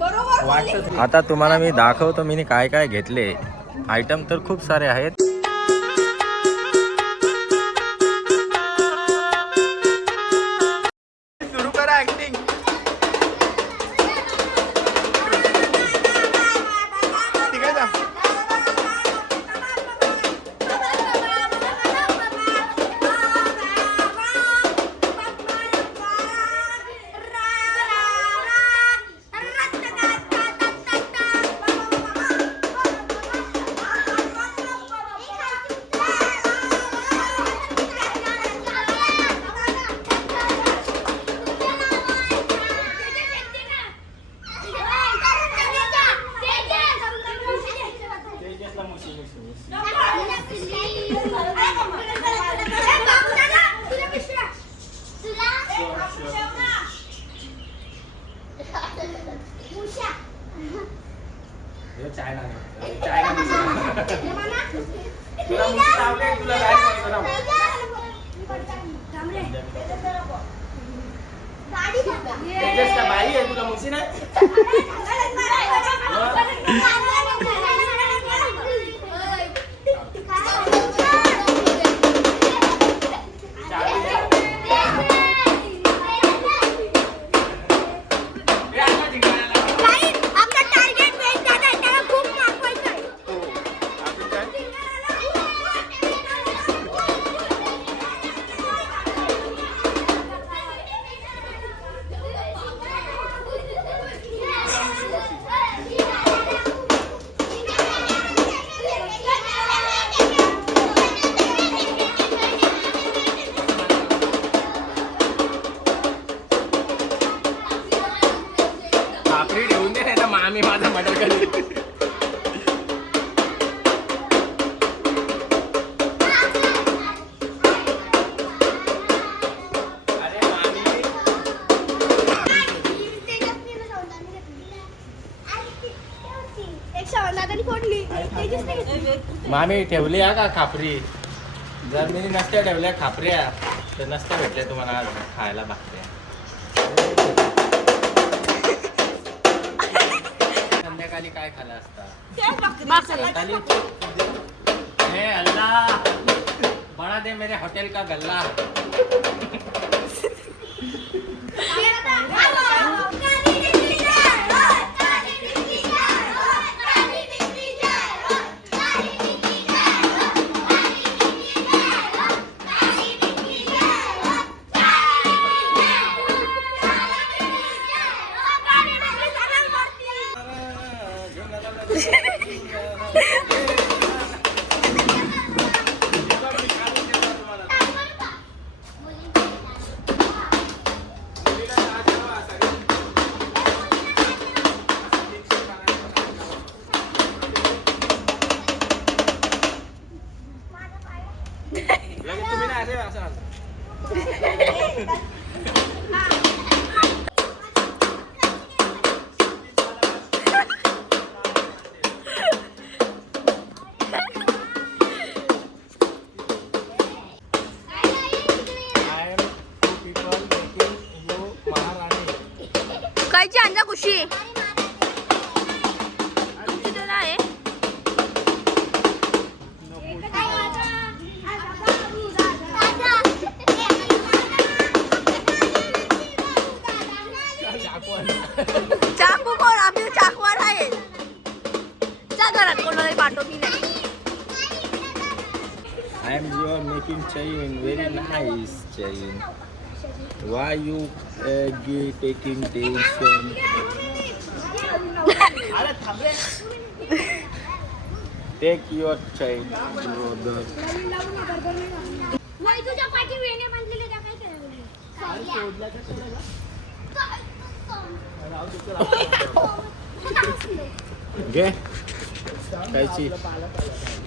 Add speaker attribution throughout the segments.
Speaker 1: वाटत
Speaker 2: आता तुम्हाला मी दाखवतो मी काय काय घेतले. आयटम तर खूप सारे आहेत. बाई आहे मामी ठेवली हा का खापरी? जर मी नसत्या ठेवल्या खापऱ्या तर नसत्या भेटल्या तुम्हाला आज खायला भाकऱ्या. संध्याकाळी काय खाल्लं असता? हे अल्लाह! बना दे मेरे होटल का गल्ला. chain. Why you uh, gi- taking tension? Take your chain, brother.
Speaker 1: नाही तुझ्या पाठी वेण्या बांधलेल्या त्या काय
Speaker 2: घे खायची
Speaker 1: चाकू चाकू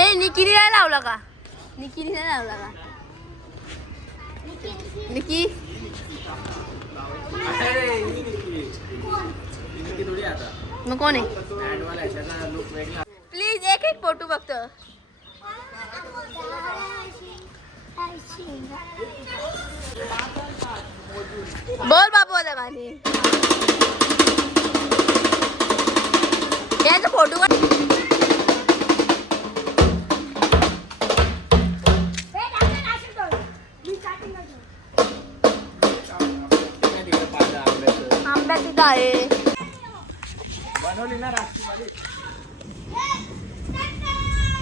Speaker 1: ए निकीने नाही लावला का निकीने नाही लावला का निकी. मग कोण आहे. प्लीज एक एक फोटो बघतो बोल बाबू याचा फोटो काढ.
Speaker 2: ते आंब्याचं.
Speaker 1: डाळे
Speaker 2: बनवली ना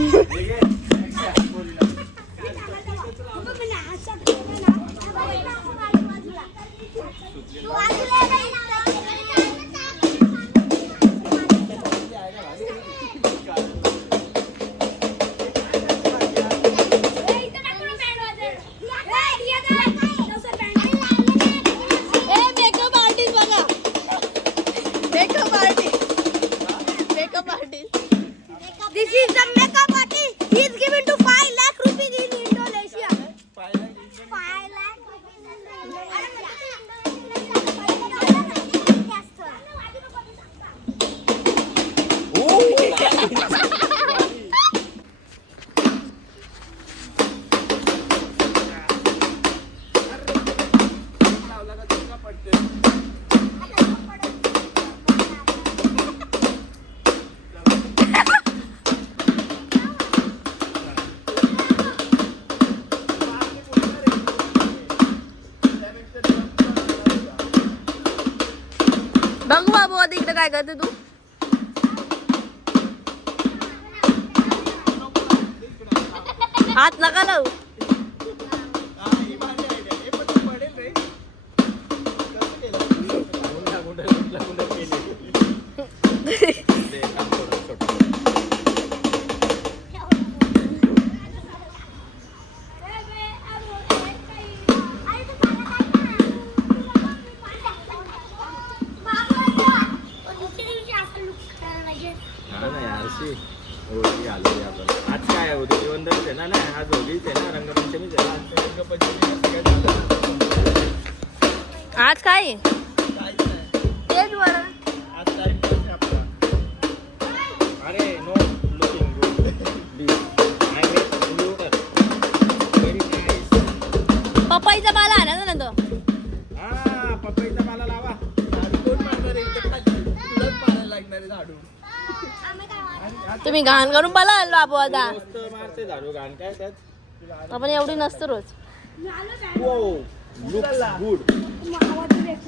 Speaker 2: ठीक
Speaker 1: बघू बाबू आता इकडे काय करते तू? हात नका लावू.
Speaker 2: आपण. आज काय उद्या दिवंदरच आहे ना नाही आज होळीच आहे ना रंगपंचमीच आहे ना रंगपंचमी झालं.
Speaker 1: आज काय? तेच बरं तुम्ही घाण करून पाला आणलो बाबू आता
Speaker 2: मारते झाडू घाण काय त्यात
Speaker 1: आपण एवढी नसतो रोज
Speaker 2: वो लुक्स गुड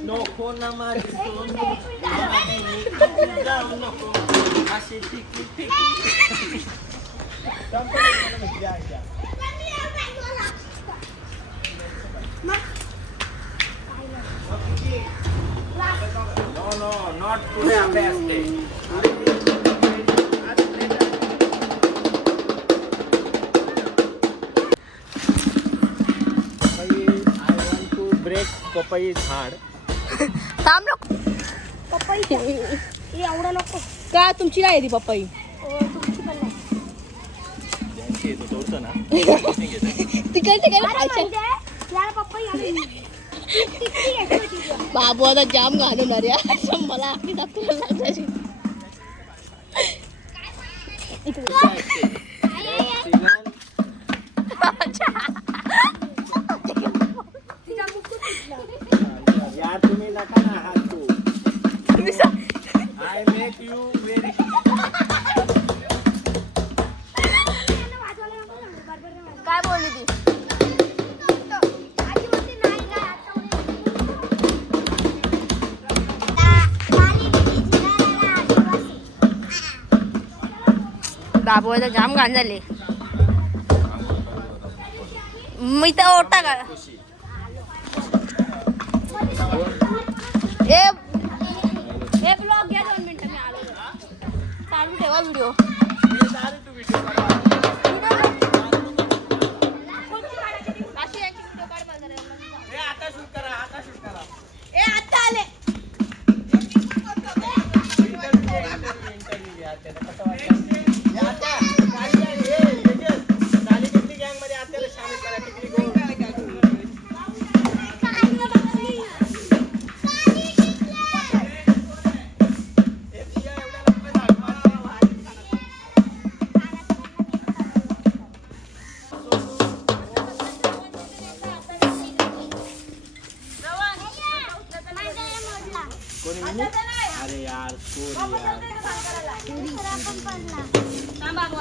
Speaker 2: नको ना मारी सोनू. जाऊ नको. अशी टिकी टिकी. No, no, not today आंबे असते. पपई, पपई झाड.
Speaker 1: थांब नको
Speaker 3: पपई हे एवढं नको.
Speaker 1: का तुमची नाही ती पपई?
Speaker 3: तुमची पण नाही.
Speaker 2: ना?
Speaker 1: बाबू आता जाम घालवणार या मला आखी
Speaker 2: यार तुम्ही नका ना हात तू आय मेक यू व्हेरी.
Speaker 1: काय बोलली ती?
Speaker 3: आता
Speaker 1: जाम घाण झाले. मी तर ओटा का? ए हे ब्लॉग घ्या दोन मिनिटं मी आलो चालू ठेवा
Speaker 2: video.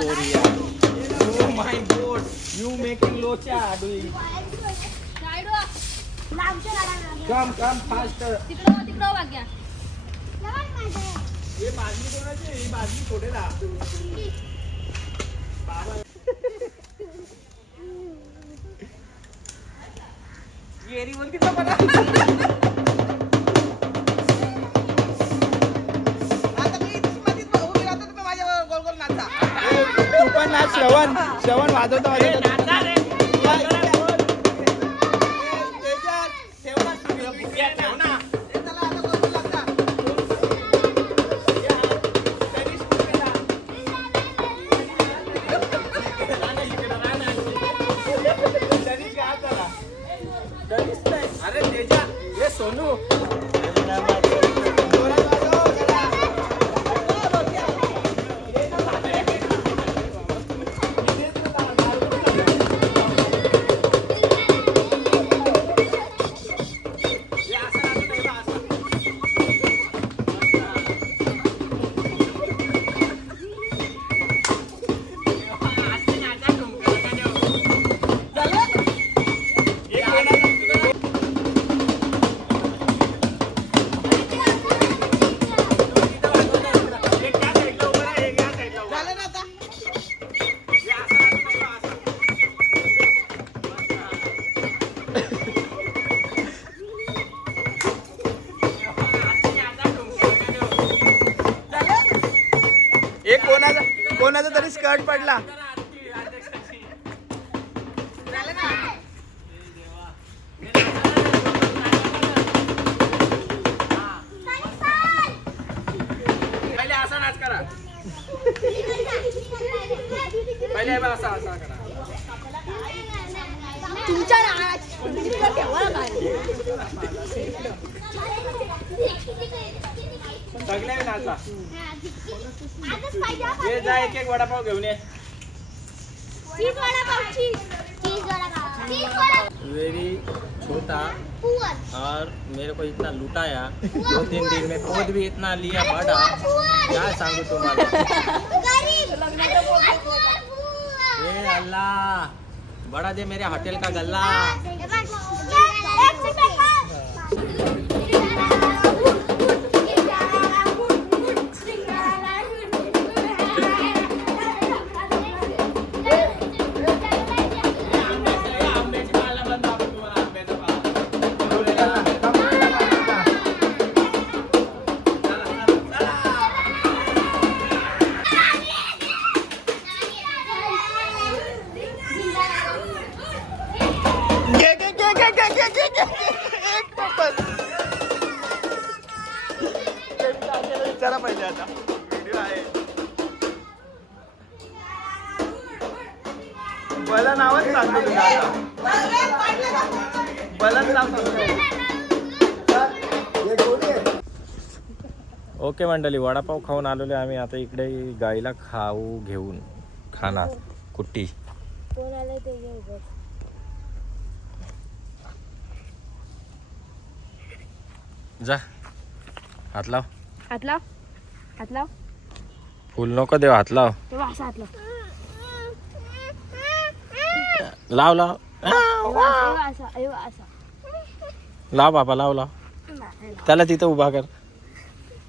Speaker 2: Korea oh my God you making लोचा डुईंग कम कम फास्ट
Speaker 1: तिकडं तिकडं वाग्या
Speaker 2: हे बाजली कोणाची आहे? ही बाजली फोडेला येरी बोल किती बघा तू पण ना श्रवण श्रवण वाजवता. वाजवता पहिले असा असा करा.
Speaker 3: तुमच्या
Speaker 2: सगळे नाचा. ये जा एक एक वडापाव घेऊन ये. मेरे को इतना लुटाया दो तीन दिन में खुद भी इतना लिया बड़ा। क्या सांगू
Speaker 3: तुम्हारा?
Speaker 2: ये अल्लाह बड़ा दे मेरे होटल का गल्ला आता. व्हिडिओ आहे. नावच सांगतो तुला आता. मला नाव सांगतो. ओके मंडळी वडापाव खाऊन आलेलो आम्ही. आता इकडे गाईला खाऊ घेऊन. खाणार. कुट्टी. जा. हात लाव.
Speaker 1: हात लाव. हात लाव.
Speaker 2: फुल नको देव हात लाव.
Speaker 1: तेव्हा असं हात लाव.
Speaker 2: लाव लाव.
Speaker 1: असा
Speaker 2: लाव बाबा लाव लाव. त्याला तिथं उभा कर.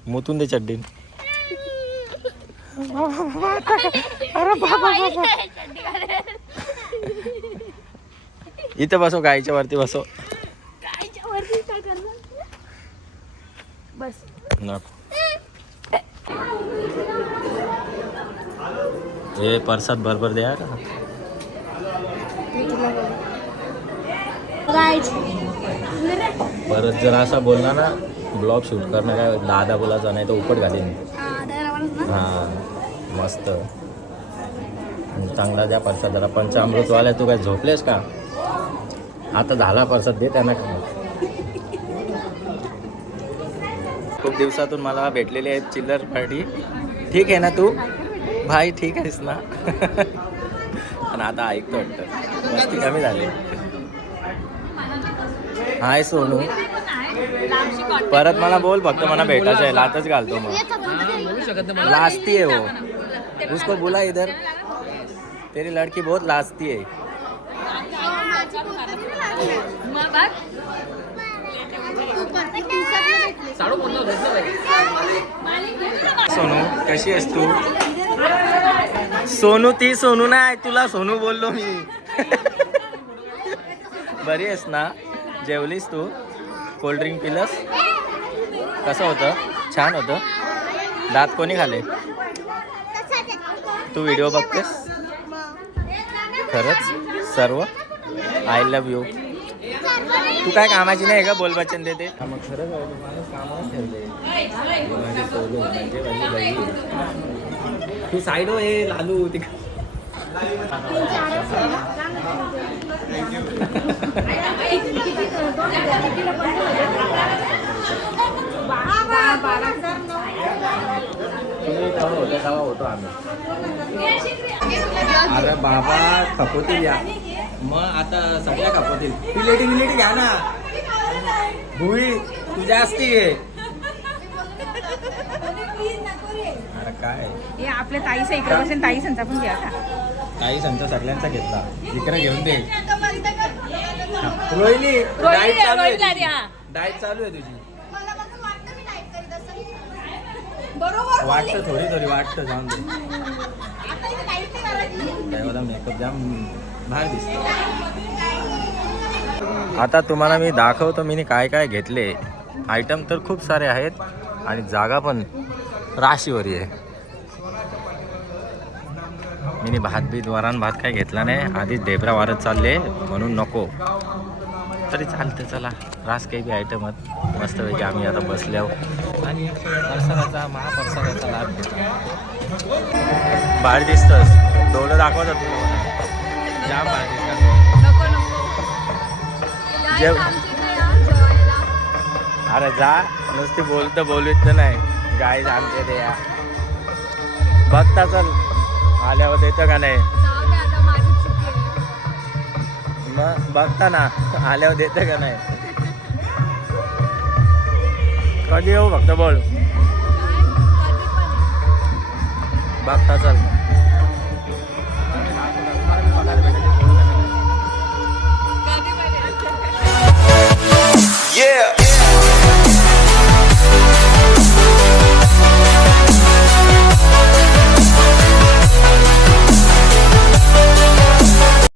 Speaker 2: मुतून दे चड्डीन. इथं बसो गायच्या वरती बसो
Speaker 1: गायच्या वरती काय करणार बस
Speaker 2: नको हे परसाद बरोबर द्या. का परत जर असा बोलला ना ब्लॉग शूट करणं काय दादा बोलायचा नाही तर उपट घालीन. हां मस्त. चांगला द्या परसाद जरा. पंचामृतवाल्या तू काय झोपलेस का? आता झाला परसाद दे त्यांना का खूप दिवसातून मला भेटलेली आहेत चिल्लर पार्टी. ठीक आहे ना तू? भाई ठीक आहेस ना? पण आता ऐकतो वाटतं. मस्ती कमी झाली. हाय सोनू. परत मला बोल फक्त मला भेटायचं आहे. लातच घालतो मग. लाजती आहे वो. उसको बोला इधर. तेरी लड़की बहुत लाजती है सोनू कशी आहेस तू? सोनू ती सोनू नाही तुला सोनू बोललो मी. बरी आहेस ना? जेवलीस तू? Cold drink pillars? कसं होतं? छान होतं? दात कोणी खाले? तू व्हिडिओ बघतेस? खरंच? सर्व? आय लव्ह यू तू काय कामाची नाही का? बोल बच्चन देते मग खरंच तू साईड हो हे लालू तिक होतो आम्ही. अरे बाबा खपवतील या. मग आता सगळ्या खपवतील पिलेटी बिलेटी घ्या ना. भुई तुझ्या असती आहे अरे काय?
Speaker 4: हे आपल्या ताईचा इकडे बसेल ताई संचा पण घ्या का
Speaker 2: काही संत सगळ्यांचा घेतला. इकडे घेऊन दे. रोहिणी डाएट चालू आहे डाएट चालू आहे तुझी. वाटतं थोडी थोडी वाटतं जाऊन दे. त्यावेळेला मेकअप जाम दिसतो. आता तुम्हाला मी दाखवतो मी काय काय घेतले. आयटम तर खूप सारे आहेत आणि जागा पण राशीवरी आहे. मी भात बीत वरण भात काय घेतला नाही. आधीच ढेबरा वारत चालले म्हणून नको. तरी चालतं चला. रास काही बी आयटम आहेत. मस्तपैकी आम्ही आता बसल्यावर आणि प्रसादाचा महाप्रसादाचा लाभ घेतो बाहेर दिसतंस. डोळं दाखवतात जाम बाहेर दिसतात जेव- अरे जा. नुसती बोलतं बोलवीत तर नाही. गाय आमचे ते या बघता चल आल्यावर देतो का नाही? मग बघता ना. आल्यावर देतो का नाही? कधी येऊ फक्त बोल. बघता चल Yeah!